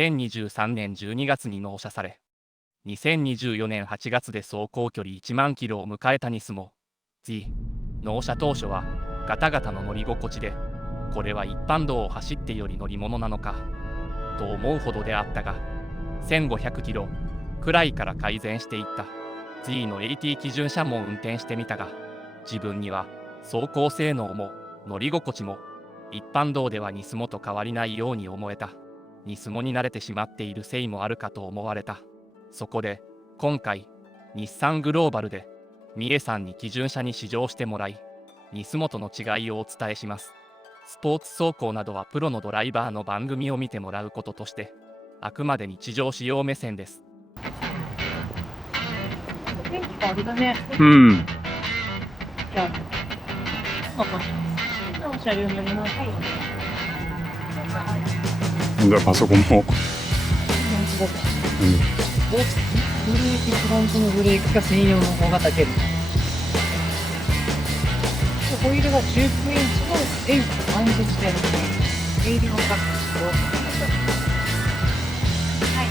2023年12月に納車され、2024年8月で走行距離1万キロを迎えたニスモ Z。納車当初はガタガタの乗り心地で、これは一般道を走ってより乗り物なのかと思うほどであったが、1500キロくらいから改善していった。 Z の AT 基準車も運転してみたが、自分には走行性能も乗り心地も一般道ではニスモと変わりないように思えた。ニスモに慣れてしまっているせいもあるかと思われた。そこで今回日産グローバルで三重さんに基準車に試乗してもらい、ニスモとの違いをお伝えします。スポーツ走行などはプロのドライバーの番組を見てもらうこととして、あくまで日常使用目線です。天気変わりだね。うん。じゃあ、車両に乗ります。じゃあパソコンも。ブレーキ、フロントのブレーキが専用の大型ケーブル。ホイールが19インチのエイトアンジしてあるので、エイリオンカットしてはい。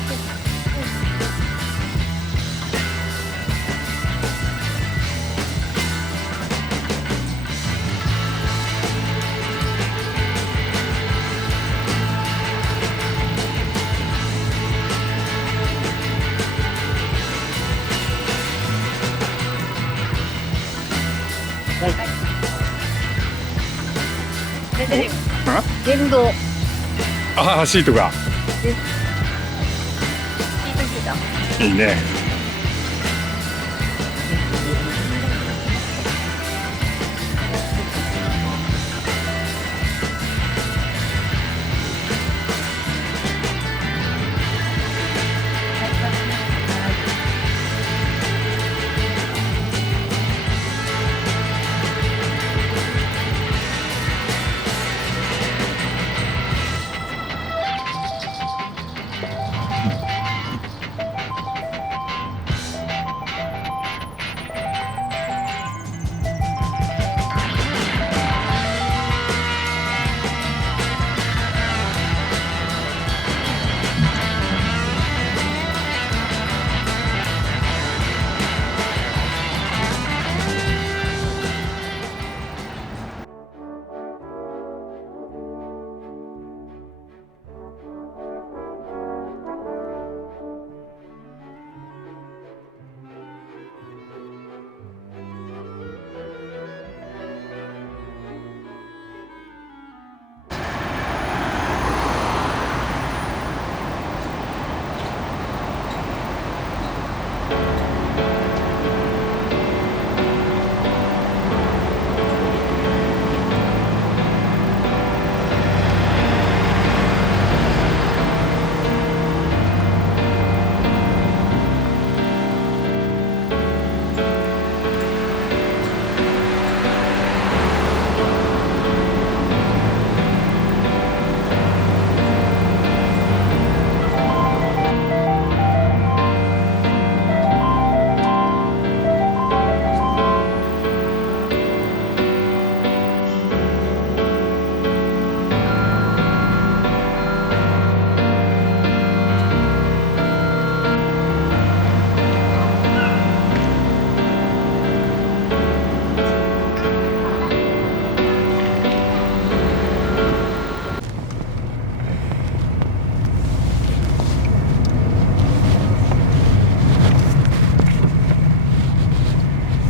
電動。ああ、シートが。いいね。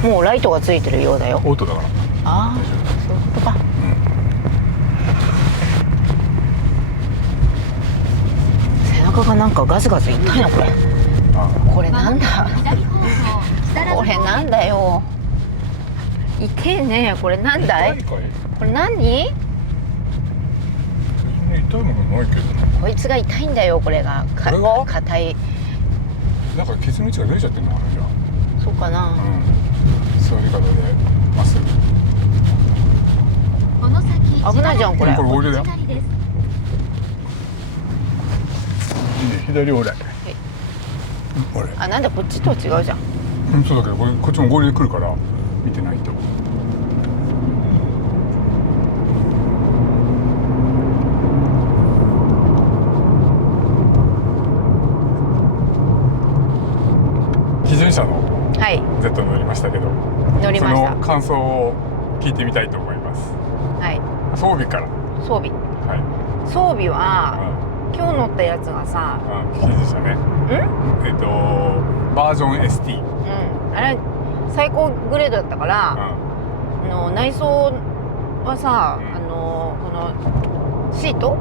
もうライトがついてるようだよ。オートだから。ああ、そういうことか。背中がなんかガズガズ痛いなこれ。これなんだ。これなんだよ。痛えね。これなんだい。これ何？痛いものないけど。こいつが痛いんだよ。これが。これが？硬い。なんかケツの位置がずれちゃってんのかなじゃあ。そうかな。座り方でまっすぐ。危ないじゃんこれ。これ俺だよ。いいね、左俺。俺。あ、なんだこっちとは違うじゃん。そうだけどこっちも合流で来るから見てないと。車のはい Z 乗りましたけど、乗りましたその感想を聞いてみたいと思います。はい装備から。装備はい。装備は、今日乗ったやつがさ記事車ね。バージョン ST。あれ最高グレードだったから、内装はさ、このシート、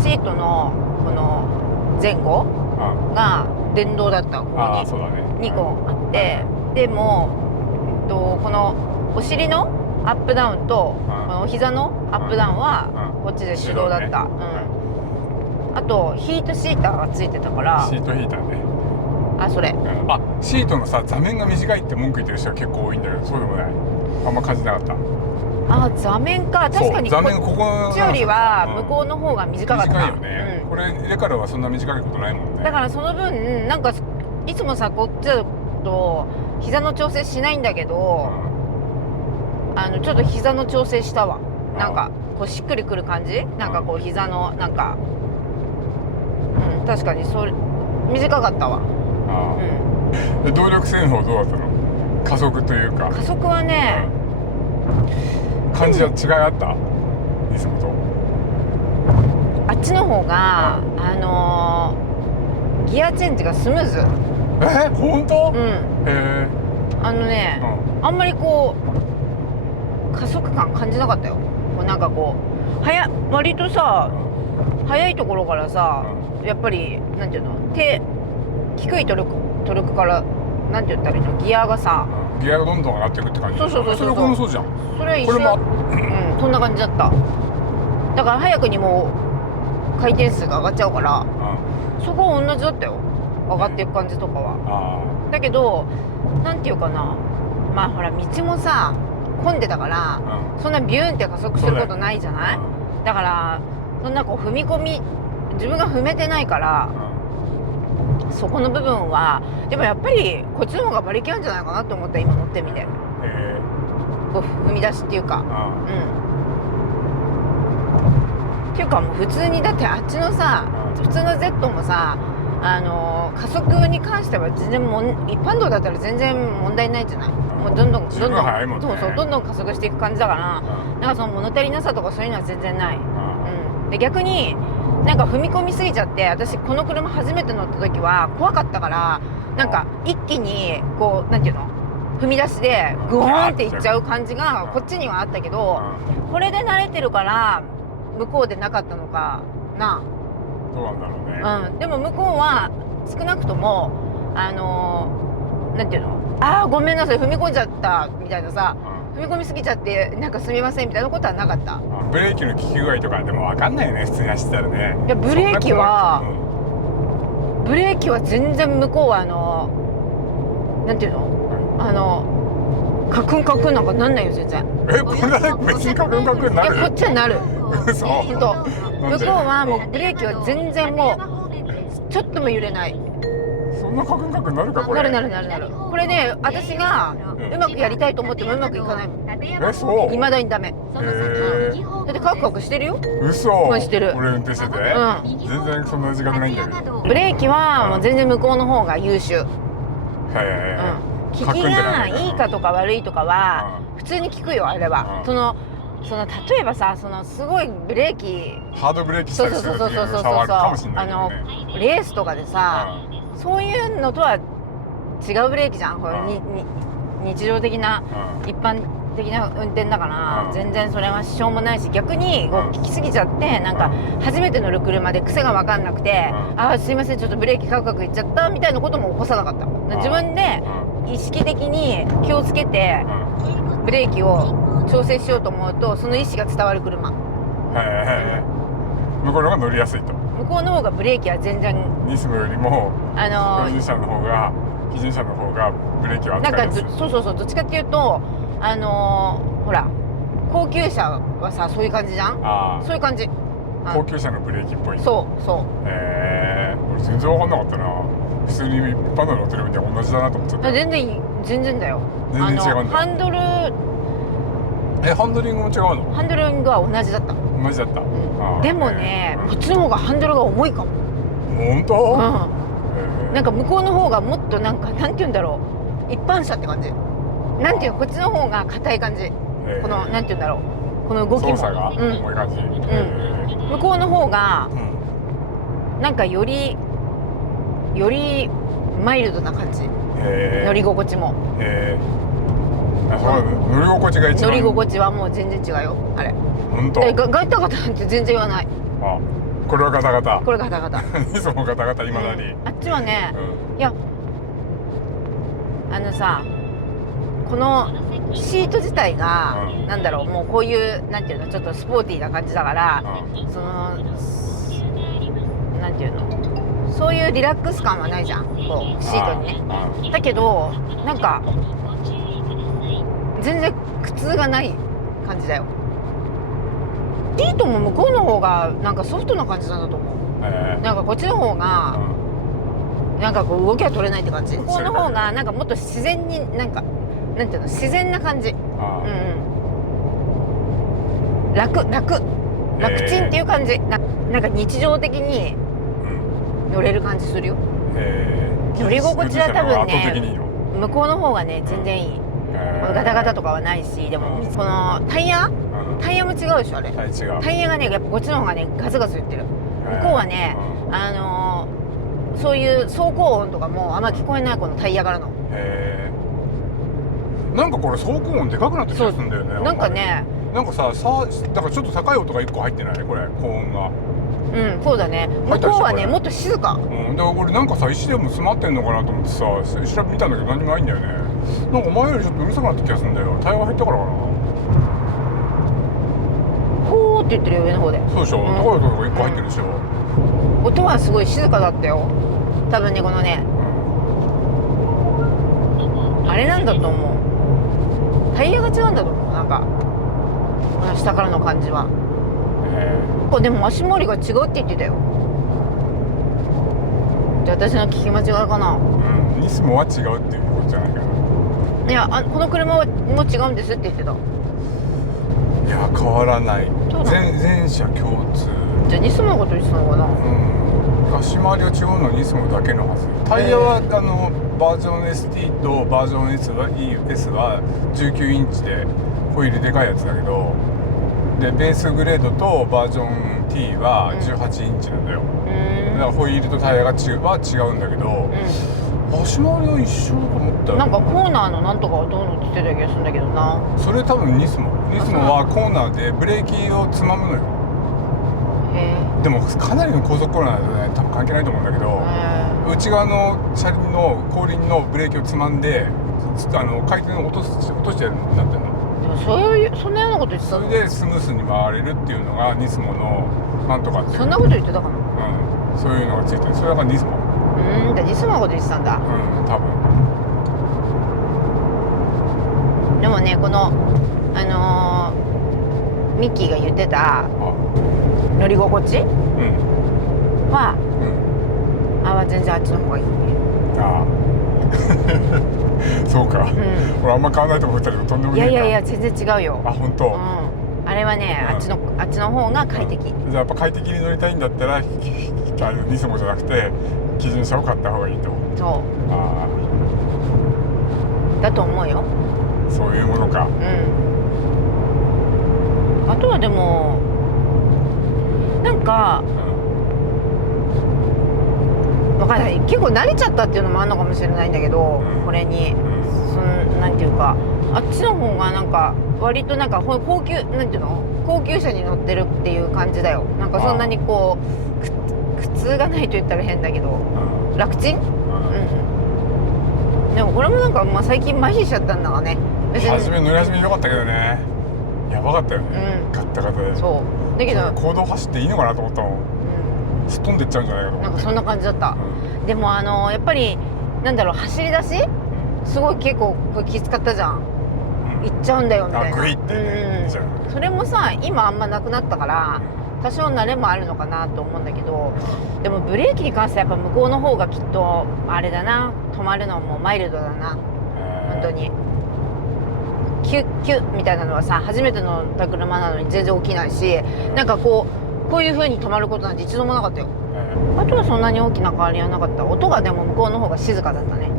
シートのこの前後が電動だった。ここにそうだね、2個あって、でも、このお尻のアップダウンと、このお膝のアップダウンはこっちで手動だった、あとヒートシーターがついてたから。シートヒーターね。それ、シートのさ座面が短いって文句言ってる人が結構多いんだけど、そうでもない。あんま感じなかった。座面か。確かに座面こっちよりは向こうの方が短かった。短いよね、これ入れからはそんな短いことないもんね。だからその分なんかいつもさこっちだと膝の調整しないんだけど、ちょっと膝の調整したわ。なんかこうしっくりくる感じ、なんかこう膝のなんか、確かにそれ短かったわ。動力性能どうだったの？加速というか。加速はね、感じは違いあった？いつもと。あっちの方が、ギアチェンジがスムーズ。本当？あんまりこう加速感感じなかったよ。こうなんかこう割とさ、速いところからさ、やっぱりなんていうの、低いトルクからなんて言ったらいいの、ギアがさ、ギアがどんどん上がっていくって感じ。そう。それこれもそうじゃん。それは一緒。そんな感じだった。だから早くにもう回転数が上がっちゃうから、そこは同じだったよ。上がっていく感じとかは。だけどなんていうかな、まあほら道もさ混んでたから、そんなビューンって加速することないじゃない。だからそんなこう踏み込み自分が踏めてないから、そこの部分はでもやっぱりこっちの方が馬力あるんじゃないかなと思った。今乗ってみて、こう踏み出しっていうか、っていうかもう普通にだってあっちのさ、普通の Z もさ、加速に関しては全然一般道だったら全然問題ないじゃない。もうどんどんどんどん加速していく感じだから、なんかその物足りなさとかそういうのは全然ない。で逆になんか踏み込みすぎちゃって、私この車初めて乗った時は怖かったから、なんか一気にこうなんていうの、踏み出しでグーンっていっちゃう感じがこっちにはあったけど、これで慣れてるから向こうでなかったのかな。どうなんだろうね。でも向こうは少なくともなんていうの、ごめんなさい踏み込んじゃったみたいなさ、踏み込みすぎちゃってなんかすみませんみたいなことはなかった。ブレーキの効き具合とかでも分かんないよね、普通に走ったらね。いやブレーキは全然向こうはなんていうの、カクンカクンなんかなんないよ全然。これだけ別にカクンカクンなる？いやこっちはなる。そう。本当。向こうはもうブレーキは全然もうちょっとも揺れない。そんなカクンカクンなるかこれ？なる。これね、私がうまくやりたいと思ってもうまくいかないもん。そう？未だにダメ。だってカクカクしてるよ。嘘。してる。俺運転してて。全然そんな自覚ないんだけど。ブレーキはもう全然向こうの方が優秀。効きがいいかとか悪いとかは普通に効くよあれは。その例えばさ、すごいブレーキ、ハードブレーキしたりする時に触るかもしれないけどね。レースとかでさ、そういうのとは違うブレーキじゃん。これ日常的な一般的な運転だから、全然それは支障もないし、逆に効きすぎちゃってなんか初めて乗る車で癖が分かんなくて、すいませんちょっとブレーキカクカクいっちゃったみたいなことも起こさなかった。自分で意識的に気をつけてブレーキを調整しようと思うと、その意思が伝わる車。向こうの方が乗りやすいと。向こうの方がブレーキは全然ニスモよりも標準車の方がブレーキは扱いやすい。そうどっちかっていうとほら高級車はさそういう感じじゃん。そういう感じ。高級車のブレーキっぽい。そう俺全然分かんなかったな。普通に一般の乗ってる分には同じだなと思っちゃった。全然だよ。全然違うんだ。ハンドルハンドリングも違うの？ハンドリングは同じだった。同じだった。でもね、こっちの方がハンドルが重いかも。本当？なんか向こうの方がもっとなんかなんて言うんだろう、一般車って感じ。なんていうの、こっちの方が硬い感じ。このなんて言うんだろう、この動きも。操作が重い感じ。向こうの方がなんかよりマイルドな感じ。乗り心地も。あ、そうなの。乗り心地が一番。乗り心地はもう全然違うよあれ。本当。ガタガタなんて全然言わない。あ、これはガタガタ。これガタガタ。ニスモガタガタいまだに。あっちはね、いやさ、このシート自体が、なんだろう、もうこういうなんていうの、ちょっとスポーティーな感じだから、そのなんていうの、そういうリラックス感はないじゃん、こうシートにね。だけどなんか全然苦痛がない感じだよ。シートも向こうの方がなんかソフトな感じなんだと思う。なんかこっちの方がなんかこう動きは取れないって感じ。向こうの方がなんかもっと自然に、なんかなんていうの、自然な感じ。楽ちんっていう感じ。なんか日常的に乗れる感じするよ。乗り心地は多分ね、向こうの方がね全然いい。ガタガタとかはないし、でもこのタイヤも違うでしょあれ。タイヤがね、やっぱこっちの方がねガツガツ言ってる。向こうはね、そういう走行音とかもあんま聞こえない、このタイヤからの。なんかこれ走行音でかくなってきたりするんだよね。なんかね、なんかさ、だからちょっと高い音が1個入ってないこれ、高音が。そうだね。向こうはねもっと静か。で俺なんかさ、石でも詰まってんのかなと思ってさ、調べ見たんだけど何もないんだよね。なんか前よりちょっとうるさくなった気がするんだよ。タイヤが入ったからかな。ほーって言ってるよ、上の方で。そうでしょ、高い音が1個入ってるでしょ。音はすごい静かだったよ。多分ね、このね、あれなんだと思う、タイヤが違うんだと思う。なんかこの下からの感じは。でも足回りが違うって言ってたよ。じゃあ私の聞き間違いかな。ニスモは違うっていうことじゃないかな。いや、この車はもう違うんですって言ってた。いや、変わらない。全車共通。じゃあニスモのこと言ってたのかな。足回りが違うのはニスモだけのはず。タイヤはバージョン ST とバージョン S は19インチでホイールでかいやつだけど、でベースグレードとバージョン T は18インチなんだよ。だからホイールとタイヤが違うんだけど、足回りは一緒だと思ったよ。なんかコーナーのなんとかはどうのって言ってた気がするんだけどな。それ多分ニスモはコーナーでブレーキをつまむのよ。でもかなりの高速コーナーだとね、多分関係ないと思うんだけど、内側の車輪の後輪のブレーキをつまんで回転を落としてやるんだっての。でもそんなようなこと言ってたの。それでスムースに回れるっていうのがニスモのなんとかっていう。そんなこと言ってたかな。そういうのがついてる。それがニスモ。じゃあニスモのこと言ってたんだ。多分。でもね、このミッキーが言ってた乗り心地は、全然あっちの方がいい。そうか。俺あんま買わないと思ったけどとんでもない。いや全然違うよ。本当。あれはね、あっちの方が快適。じゃあやっぱ快適に乗りたいんだったらニスモじゃなくて基準車を買った方がいいと。そうだと思うよ。そういうものか。あとはでもなんか、わかんない、結構慣れちゃったっていうのもあるのかもしれないんだけど、これになんていうか、あっちの方がなんか割となんか高級、なんていうの、高級車に乗ってるっていう感じだよ。なんかそんなにこう苦痛がないと言ったら変だけど、楽ちん。でもこれもなんか最近麻痺しちゃったんだがね。初め乗り始めよかったけどね、やばかったよね。ガッタガタで。そうだけど公道走っていいのかなと思ったもん。すっ飛んでっちゃうんじゃないかと。なんかそんな感じだった。でもやっぱりなんだろう、走り出しすごい結構気使ったじゃん。行っちゃうんだよみたいな。グイってね。それもさ、今あんまなくなったから多少慣れもあるのかなと思うんだけど、でもブレーキに関してはやっぱ向こうの方がきっとあれだな、止まるのもマイルドだな。本当にキュッキュッみたいなのはさ、初めて乗った車なのに全然起きないし、なんかこういう風に止まることなんて一度もなかったよ。あとはそんなに大きな変わりはなかった。音がでも向こうの方が静かだったね。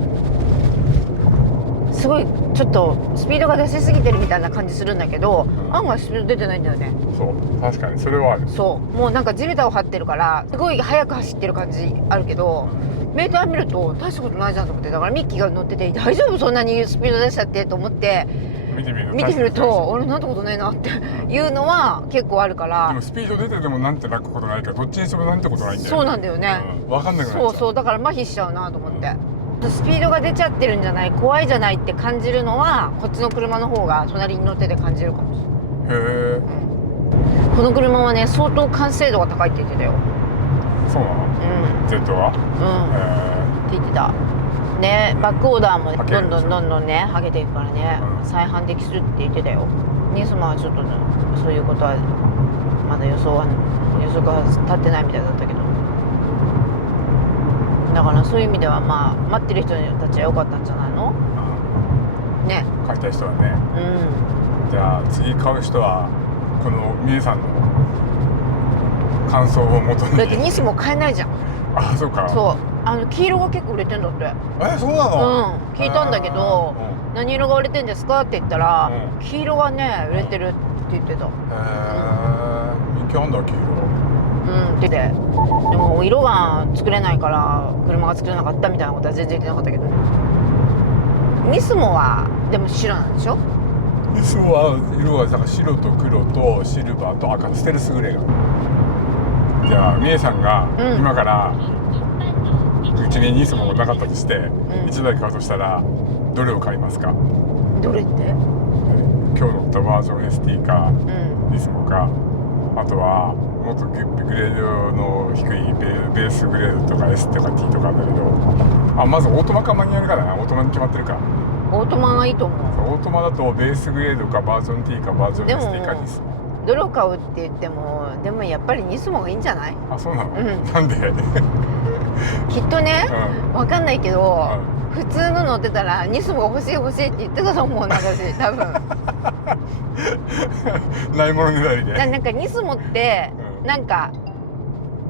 すごいちょっとスピードが出しすぎてるみたいな感じするんだけど、案外スピード出てないんだよね。そう確かにそれはある。そうもうなんか地べたを張ってるからすごい速く走ってる感じあるけど、メーター見ると大したことないじゃんと思って、だからミッキーが乗ってて大丈夫そんなにスピード出しちゃってと思って見てみると俺なんてことねえなっていうのは結構あるかでら。もスピード出ててもなんて泣くことないからどっちにしてもなんてことないんだよ。そうなんだよね、分かんなくなっちゃう。そうそうだから麻痺しちゃうなと思って、スピードが出ちゃってるんじゃない、怖いじゃないって感じるのはこっちの車の方が隣に乗ってて感じるかもしれない。へえ、この車はね相当完成度が高いって言ってたよ。そうなの？Z は？って言ってたね。バックオーダーもはけるでしょどんどんね上げていくからね、再販できするって言ってたよ。ニスマはちょっと、ね、そういうことはまだ予測は立ってないみたいだったけど、だからそういう意味ではまあ待ってる人たちは良かったんじゃないのね。買いたい人はね。じゃあ次買う人はこのみえさんの感想をもとに。だってニスも買えないじゃん。あ、そうか。そう黄色が結構売れてんだって。そうなの？聞いたんだけど、何色が売れてんですかって言ったら、黄色がね売れてるって言ってた。人気あんだ黄色。って言って、でも色が作れないから車が作れなかったみたいなことは全然言ってなかったけどね。ニスモはでも白なんでしょ？ニスモは色はだから白と黒とシルバーと赤、ステルスグレーが。じゃあみえさんが今からうちにニスモがなかったとして1台買うとしたらどれを買いますか？どれって？今日乗ったバージョン ST かニスモか、あとはもっとグレードの低いベースグレードとか S とか T とかあるんだけど、まずオートマかマニュアルかだな。オートマに決まってるか。オートマがいいと思う。オートマだとベースグレードかバージョン T かバージョン ST かニスモ。どれを買うって言ってもでもやっぱりニスモがいいんじゃない？あ、そうなの？なんで？きっとね、わかんないけど、普通の乗ってたらニスモが欲しいって言ってたと思うな私多分。ないものねだりで。なんかニスモってなんか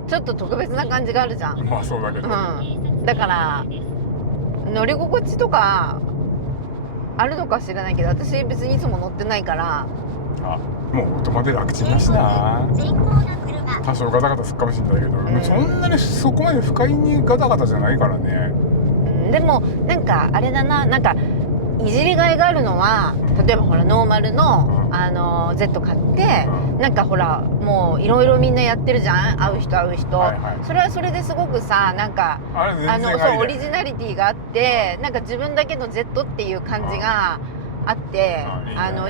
ちょっと特別な感じがあるじゃん。まあそうだけど、だから乗り心地とかあるのか知らないけど、私別にいつも乗ってないから。もうオートマで楽ちんだしな。多少ガタガタするかもしれないけど、そんなにそこまで不快にガタガタじゃないからね。でもなんかあれだな、なんかいじりがいがあるのは、例えばほらノーマルの、Z 買って、なんかほらもういろいろみんなやってるじゃん、会う人、それはそれですごくさ、なんかそうオリジナリティがあって、なんか自分だけの Z っていう感じがあって、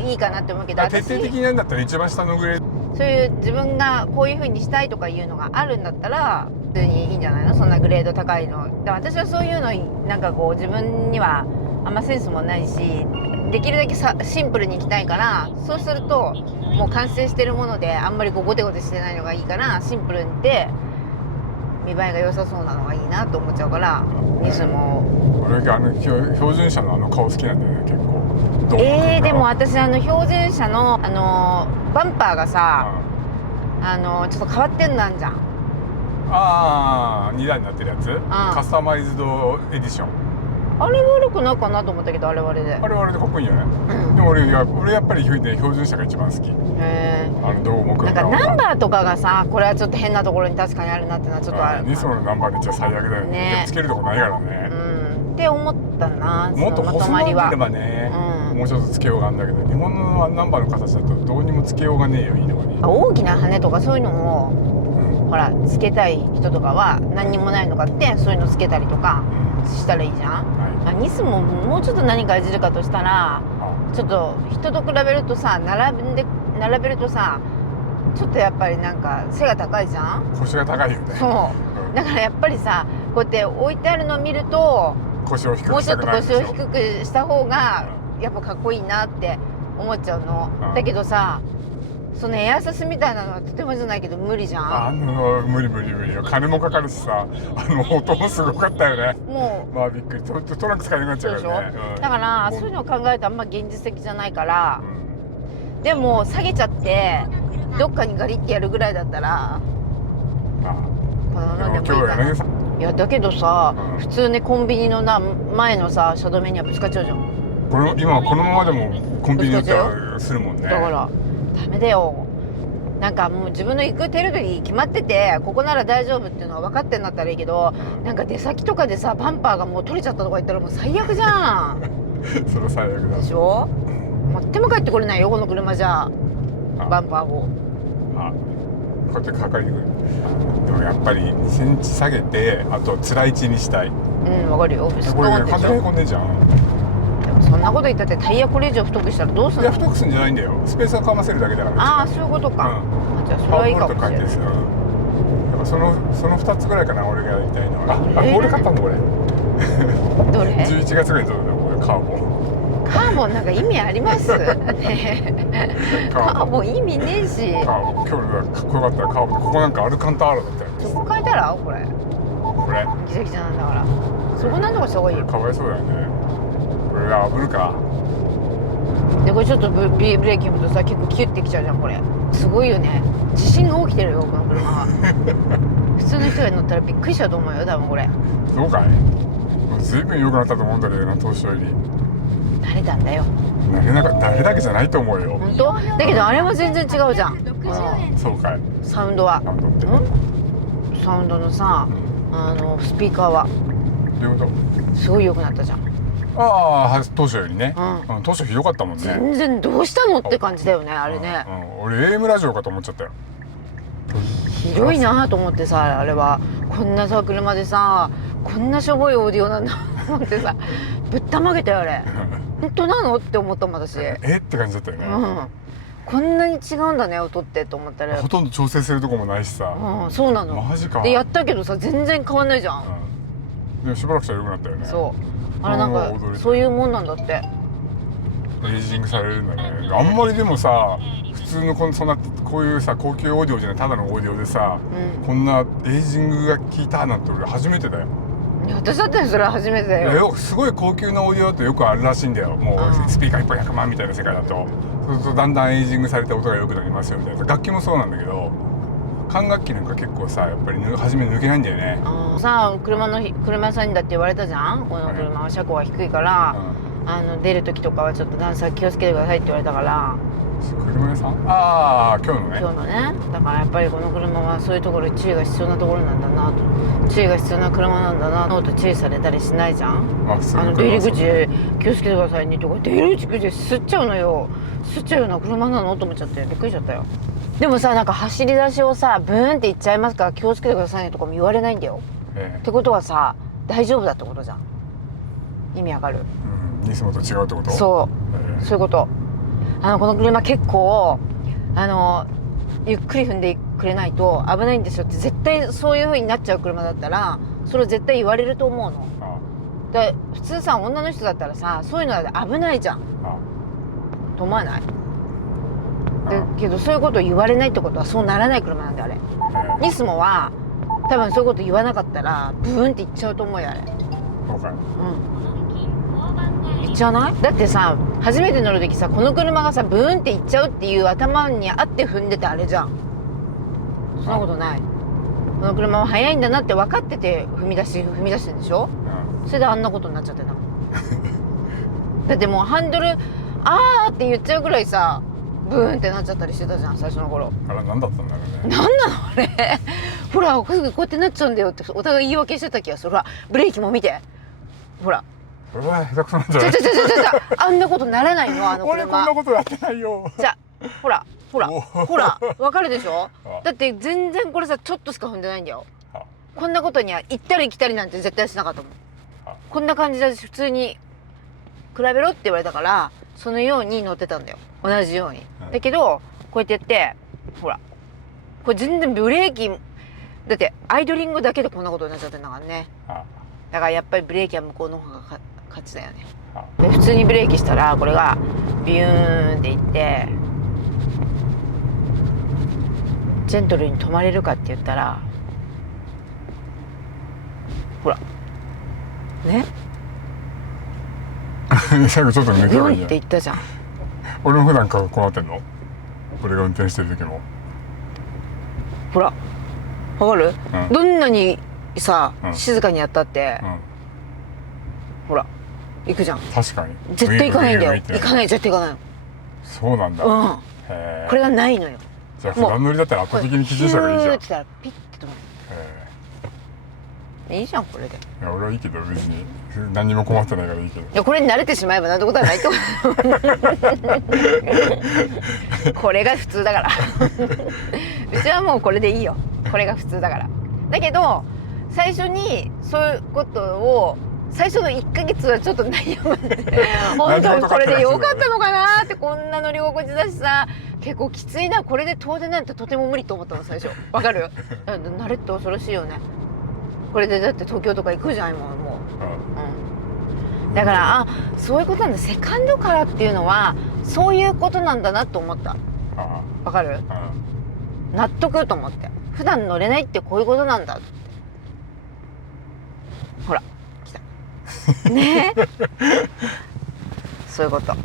いいかなって思うけど、徹底的になんだったら一番下のグレード、そういう自分がこういう風にしたいとかいうのがあるんだったら普通にいいんじゃないの、そんなグレード高いの。で私はそういうのなんかこう自分にはあんまセンスもないし、できるだけシンプルにいきたいから、そうするともう完成してるものであんまりこうゴテゴテしてないのがいいから、シンプルで見栄えが良さそうなのがいいなと思っちゃうから、ニスモ。俺標準車の顔好きなんだよね結構。でも私標準車のバンパーがさ、ちょっと変わってんのあんじゃん。2台になってるやつ、カスタマイズドエディション。あれ悪くないかなと思ったけど、あれはあれでかっこいいよね。でも俺やっぱり標準車が一番好き。どう思う？なんかナンバーとかがさ、これはちょっと変なところに確かにあるなってのはちょっとある。ニスモのナンバーめっちゃ最悪だよね。でもつけるとこないからね。って思ったな。もっと細かければね、もうちょっとつけようがあるんだけど、日本のナンバーの形だとどうにもつけようがねえよ、いいのに。大きな羽とかそういうのも、ほらつけたい人とかは何にもないのかってそういうのつけたりとかしたらいいじゃん。ニスももうちょっと何かいじるかとしたら、ちょっと人と比べるとさ、並べるとさ、ちょっとやっぱりなんか背が高いじゃん。腰が高いよね。そうだからやっぱりさ、こうやって置いてあるのを見るともうちょっと腰を低くした方がやっぱかっこいいなって思っちゃうの。だけどさ、そのエアサスみたいなのはとてもじゃないけど無理じゃん。無理よ。金もかかるしさ、音もすごかったよね。もうびっくり。トラック使えなくなっちゃうからね。だからそういうのを考えるとあんま現実的じゃないから、でも下げちゃってどっかにガリってやるぐらいだったらこのままでもいい今日かな。柳さんいやだけどさ、うん普通ねコンビニの前のさ車止めにはぶつかっちゃうじゃん。今このままでもコンビニだったらするもんね。だからダメだよ。なんかもう自分の行くテレビに決まっててここなら大丈夫っていうのは分かってんだったらいいけど、なんか出先とかでさバンパーがもう取れちゃったとか言ったらもう最悪じゃんそれ最悪だでしょ。持っても帰ってこれないよこの車じゃバンパーを。あこうやってかかりにくい。でもやっぱり2センチ下げて、あとつらい位置にしたい。うん分かるよ。ストこれーンって完全にへこんでんじゃん。でもそんなこと言ったってタイヤこれ以上太くしたらどうすいるの。や太くすんじゃないんだよ。スペースをかませるだけだから。ああそういうことか、あじゃあそれはいいかもしれない。書いてる。だからその2つぐらいかな俺がやりたいのは。あこれ買ったんだこれ。どれ11月ぐらいに撮ったんだよこれカーボン。カーボンなんか意味ありますねカーボン意味ねえし。カーボン今日かっこよかったらカーボンでここなんかアルカンターラだったよ。そこ変えたらこれこれギザギザなんだからそこなんとかした方がいいよ。かわいそうだよね。これ炙るか。でこれちょっとブレーキ踏むとさ結構キュッてきちゃうじゃんこれ。すごいよね。地震が起きてるよこの車は普通の人が乗ったらびっくりしちゃうと思うよ多分これ。そうかい。ずいぶん良くなったと思うんだけどな当初より。慣れたんだよ誰だけじゃないと思うよ。本当だけどあれも全然違うじゃん、そうかい。サウンドはサウンドって。サウンドのさスピーカーはどういうこすごい良くなったじゃん。と？ああ当初よりね。う当初ひどかったもんね。全然どうしたのって感じだよねあれね。俺 AM ラジオかと思っちゃったよ。ひどいなと思ってさあれはこんなさ車でさこんなしょぼいオーディオなんだと思ってさぶったまげたよあれ本当なのって思ったもん私。って感じだったよね。こんなに違うんだね音ってと思ったらほとんど調整するとこもないしさ。そうなの。マジか。でやったけどさ全然変わんないじゃん。でもしばらくしたら良くなったよね。そうあれなんかそういうもんなんだって。エイジングされるんだね。あんまりでもさ普通のこういうさ高級オーディオじゃないただのオーディオでさ、こんなエイジングが効いたなんて俺初めてだよ。いや私だってそれは初めてだよ。すごい高級なオーディオだとよくあるらしいんだよ。もうスピーカー1本100万みたいな世界だとそうするとだんだんエイジングされて音が良くなりますよみたいな。楽器もそうなんだけど管楽器なんか結構さやっぱり初め抜けないんだよね。さあ車屋さんにだって言われたじゃんこの車は車高が低いから、出る時とかはちょっと段差気をつけてくださいって言われたから。車屋さん？ああ今日のね。今日のねだからやっぱりこの車はそういうところに注意が必要なところなんだなと注意が必要な車なんだなと注意されたりしないじゃん。出入り口気をつけてくださいねとか出入り口で吸っちゃうのよ。吸っちゃうような車なのと思っちゃってびっくりしちゃったよ。でもさなんか走り出しをさブーンっていっちゃいますから気をつけてくださいねとかも言われないんだよ。ってことはさ大丈夫だってことじゃん。意味わかる？いつもと違うってこと？そう、そういうこと。この車結構ゆっくり踏んでくれないと危ないんですよって絶対そういう風になっちゃう車だったらそれを絶対言われると思うの。で普通さ女の人だったらさそういうのは危ないじゃんと思わない？だけどそういうことを言われないってことはそうならない車なんであれ。ニスモは多分そういうこと言わなかったらブーンっていっちゃうと思うよあれ。そうかい。いっちゃわない？だってさ初めて乗る時さこの車がさブーンっていっちゃうっていう頭にあって踏んでたあれじゃん。そんなことない。この車は速いんだなって分かってて踏み出してんでしょ。それであんなことになっちゃってただってもうハンドルあーって言っちゃうぐらいさブーンってなっちゃったりしてたじゃん最初の頃。あれ何だったんだろうね。なんなのあれほらこうやってなっちゃうんだよってお互い言い訳してた気がする。ほらブレーキも見てほらこれは下手くそなんじゃない？あんなことならないのあの車。俺こんなことやってないよ。じゃほらわかるでしょ。だって全然これさちょっとしか踏んでないんだよ。こんなことには行ったり来たりなんて絶対しなかったもん。こんな感じで普通に比べろって言われたからそのように乗ってたんだよ同じように。だけどこうやってやってほらこれ全然ブレーキだってアイドリングだけでこんなことになっちゃってんだからね。だからやっぱりブレーキは向こうの方が勝ちだよね。で普通にブレーキしたらこれがビューンっていってジェントルに止まれるかって言ったらほらね最後ちょっと抜けばいいんじゃない？ビューンって言ったじゃん。俺も普段からこうなってんの？俺が運転してる時もほらわかる、うんどんなにさ、うん静かにやったって、うん、ほら行くじゃん。確かに絶対行かないんだよ。行行かない、絶対行かないそうなんだ、の。へーこれがないのよ。じゃあ普段乗りだったら圧倒的に基準車がいいじゃん。シューってしたらピッて止まへる。いいじゃんこれで。いーいや俺はいいけど別に何にも困ってないからいいけど。やこれに慣れてしまえばなんてことはないと思う。これが普通だから。うちはもうこれでいいよ。これが普通だから。だけど最初にそういうことを最初の1ヶ月はちょっと悩むんで本当にこれでよかったのかなって、こんな乗り心地だしさ、結構きついな、これで遠出なんてとても無理と思ったの最初。わかる？慣れって恐ろしいよね。これでだって東京とか行くじゃんもう。だからそういうことなんだ。セカンドカーっていうのはそういうことなんだなと思った。わかる？納得と思って。普段乗れないってこういうことなんだって。ほら来たねえそういうこと。